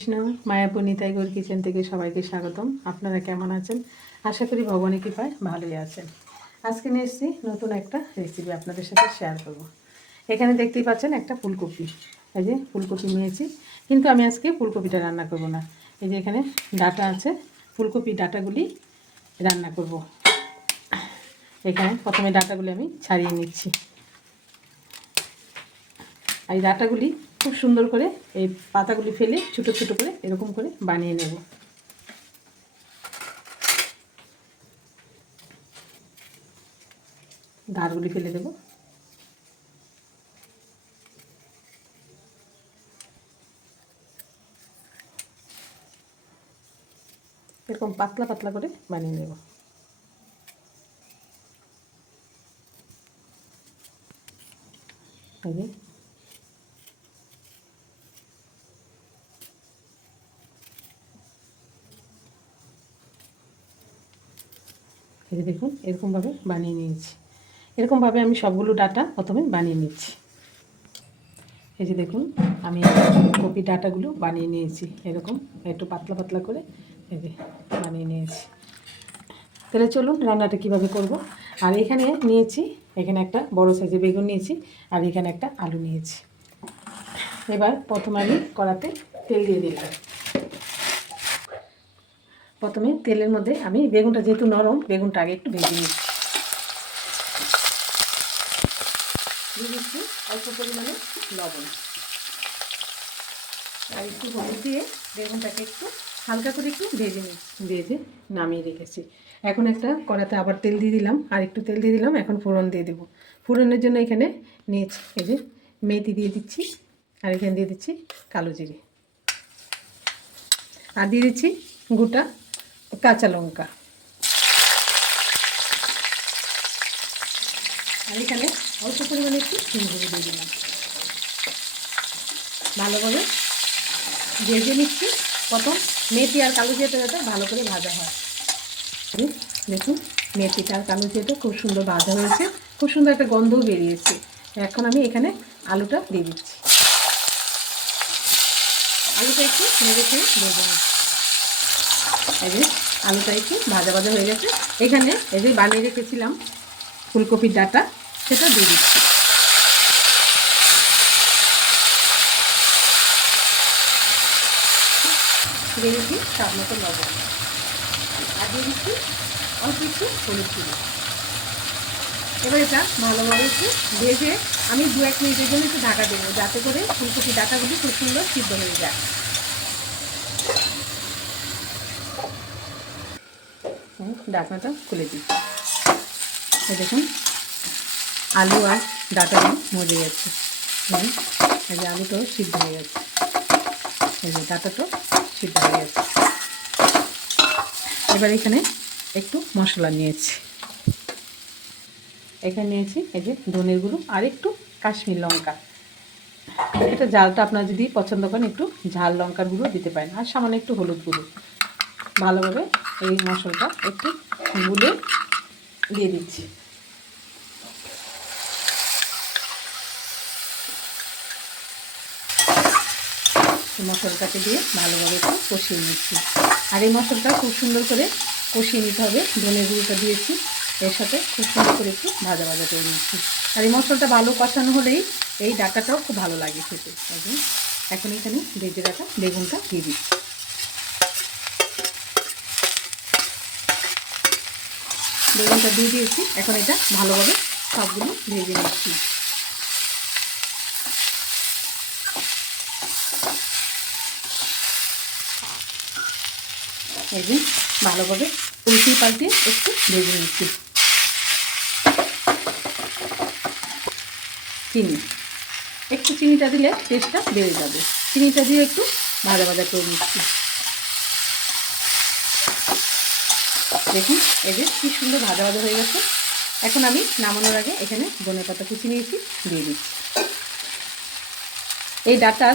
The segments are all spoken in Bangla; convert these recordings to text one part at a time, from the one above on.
কৃষ্ণ মায়াপুর নিতাই গৌর কিচেন থেকে সবাইকে স্বাগতম। আপনারা কেমন আছেন? আশা করি ভগবানের কৃপায় ভালোই আছেন। আজকে নিয়ে এসেছি নতুন একটা রেসিপি আপনাদের সাথে শেয়ার করব। এখানে দেখতেই পাচ্ছেন একটা ফুলকপি, এই যে ফুলকপি নিয়েছি, কিন্তু আমি আজকে ফুলকপিটা রান্না করব না। এই যে এখানে ডাটা আছে, ফুলকপির ডাটাগুলি রান্না করব। এখানে প্রথমে ডাটাগুলি আমি ছাড়িয়ে নিচ্ছি। আর এই ডাটাগুলি খুব সুন্দর করে এই পাতাগুলি ফেলে ছোটো ছোটো করে এরকম করে বানিয়ে নেব। ধারগুলি ফেলে দেব। এরকম পাতলা পাতলা করে বানিয়ে নেব। এই যে দেখুন এরকমভাবে বানিয়ে নিয়েছি। এরকমভাবে আমি সবগুলো ডাটা প্রথমে বানিয়ে নিচ্ছি। এই যে দেখুন আমি কপি ডাটাগুলো বানিয়ে নিয়েছি, এরকম একটু পাতলা পাতলা করে এই যে বানিয়ে নিয়েছি। তাহলে চলুন রান্নাটা কিভাবে করব। আর এখানে নিয়েছি, এখানে একটা বড় সাইজের বেগুন নিয়েছি, আর এখানে একটা আলু নিয়েছি। এবার প্রথমে আমি কড়াতে তেল দিয়ে দিলাম। প্রথমে তেলের মধ্যে আমি বেগুনটা, যেহেতু নরম, বেগুনটা আগে একটু ভেজে নিচ্ছি। দিয়ে দিচ্ছি অল্প পরিমাণে লবণ আর একটু হলুদ দিয়ে বেগুনটাকে একটু হালকা করে একটু ভেজে নামিয়ে রেখেছি। এখন একটা কড়াতে আবার তেল দিয়ে দিলাম, আর একটু তেল দিয়ে দিলাম। এখন ফোড়ন দিয়ে দেবো। ফোড়নের জন্য এখানে নিয়েছি এই যে মেথি দিয়ে দিচ্ছি, আর এখানে দিয়ে দিচ্ছি কালো জিরে, আর দিয়ে দিচ্ছি গোটা কাঁচা লঙ্কা, আর এখানে অল্প পরিমাণে একটু হিংগুড়ি দিয়ে দিলাম। ভালোভাবে ভেজে নিচ্ছি। প্রথম মেথি আর কালো জিরাটা যাতে ভালো করে ভাজা হয়। দেখুন মেথিটা আর কালো জিরাটা খুব সুন্দর ভাজা হয়েছে, খুব সুন্দর একটা গন্ধও বেরিয়েছে। এখন আমি এখানে আলুটা দিয়ে দিচ্ছি। আলুটা একটু নেড়ে খেয়ে ভেজে নিচ্ছি। এই যে আলুটা একটু ভাজা ভাজা হয়ে গেছে। এখানে এই যে বানিয়ে রেখেছিলাম ফুলকপির ডাটা, সেটা দিয়ে দিচ্ছি। দিয়ে দিচ্ছি স্বাদ মতো লবণ, আর দিয়ে দিচ্ছি অল্প একটু হলুদ গুঁড়ো। এবার এটা ভালোভাবে একটু ভেজে আমি 2-1 মিনিটের জন্য একটু ঢাকা দেবো, যাতে করে ফুলকপি ডাটাগুলি খুব সুন্দর সিদ্ধ হয়ে যায়। ঢাকনাটা খুলে দিই। দেখুন আলু আর ডাটাগুলো মজে গেছে। এই যে আলুটাও সিদ্ধ হয়ে গেছে, এই যে ডাটাটাও সিদ্ধ হয়ে গেছে। এবার এখানে একটু মশলা নিয়েছি। এখানে নিয়েছি এই যে ধনের গুঁড়ো আর একটু কাশ্মীর লঙ্কা। এটা ঝালটা আপনারা যদি পছন্দ করেন একটু ঝাল লঙ্কার গুঁড়ো দিতে পারেন, আর সামান্য একটু হলুদ গুঁড়ো। ভালোভাবে এই মশলাটা একটু গুলে দিয়ে দিচ্ছি। মশলাটাকে দিয়ে ভালোভাবে একটু কষিয়ে নিচ্ছি। আর এই মশলাটা খুব সুন্দর করে কষিয়ে নিতে হবে। ধনের গুঁড়োটা দিয়েছি, এর সাথে খুব সুন্দর করে একটু ভাজা ভাজা করে নিচ্ছি। আর এই মশলাটা ভালো কষানো হলেই এই ডাটাটাও খুব ভালো লাগে খেতে। এখন এখানে ভেজে রাখা বেগুনটা দিয়ে দিচ্ছি। বেগুনটা দিয়ে দিয়েছি। এখন এটা ভালোভাবে সবগুলো ভেজে নিচ্ছি। এই যে ভালোভাবে উল্টে পাল্টে একটু ভেজে নিচ্ছি। চিনি, একটু চিনিটা দিলে টেস্টটা বেড়ে যাবে। চিনিটা দিয়ে একটু ভাজা ভাজা করে নিচ্ছি। দেখুন এই যে কি সুন্দর ভাজা ভাজা হয়ে গেছে। এখন আমি নামানোর আগে এখানে ধনেপাতা কুচি নিয়েছি, দিয়ে দিচ্ছি। এই ডাটার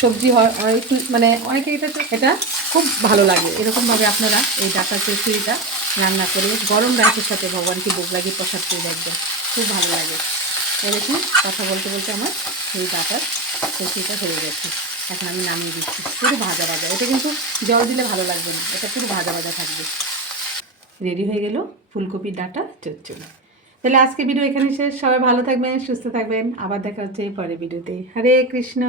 সবজি হয় একটু, মানে অনেকে এটা খুব ভালো লাগে। এরকমভাবে আপনারা এই ডাটার চচ্চড়িটা রান্না করে গরম রাইসের সাথে ভগবানকে ভোগ লাগিয়ে প্রসাদ করে দেখবেন, খুব ভালো লাগে। এই দেখুন কথা বলতে বলতে আমার এই ডাটার চচ্চড়িটা হয়ে গেছে। এখন আমি নামিয়ে দিচ্ছি। পুরো ভাজা ভাজা, এটা কিন্তু জল দিলে ভালো লাগবে না, এটা পুরো ভাজা ভাজা থাকবে। রেডি হয়ে গেল ফুলকপির ডাঁটা চচ্চড়ি। তাহলে আজকে ভিডিও এখানে শেষ। সবাই ভালো থাকবেন, সুস্থ থাকবেন, আবার দেখা হচ্ছে পরের ভিডিওতে। হরে কৃষ্ণ।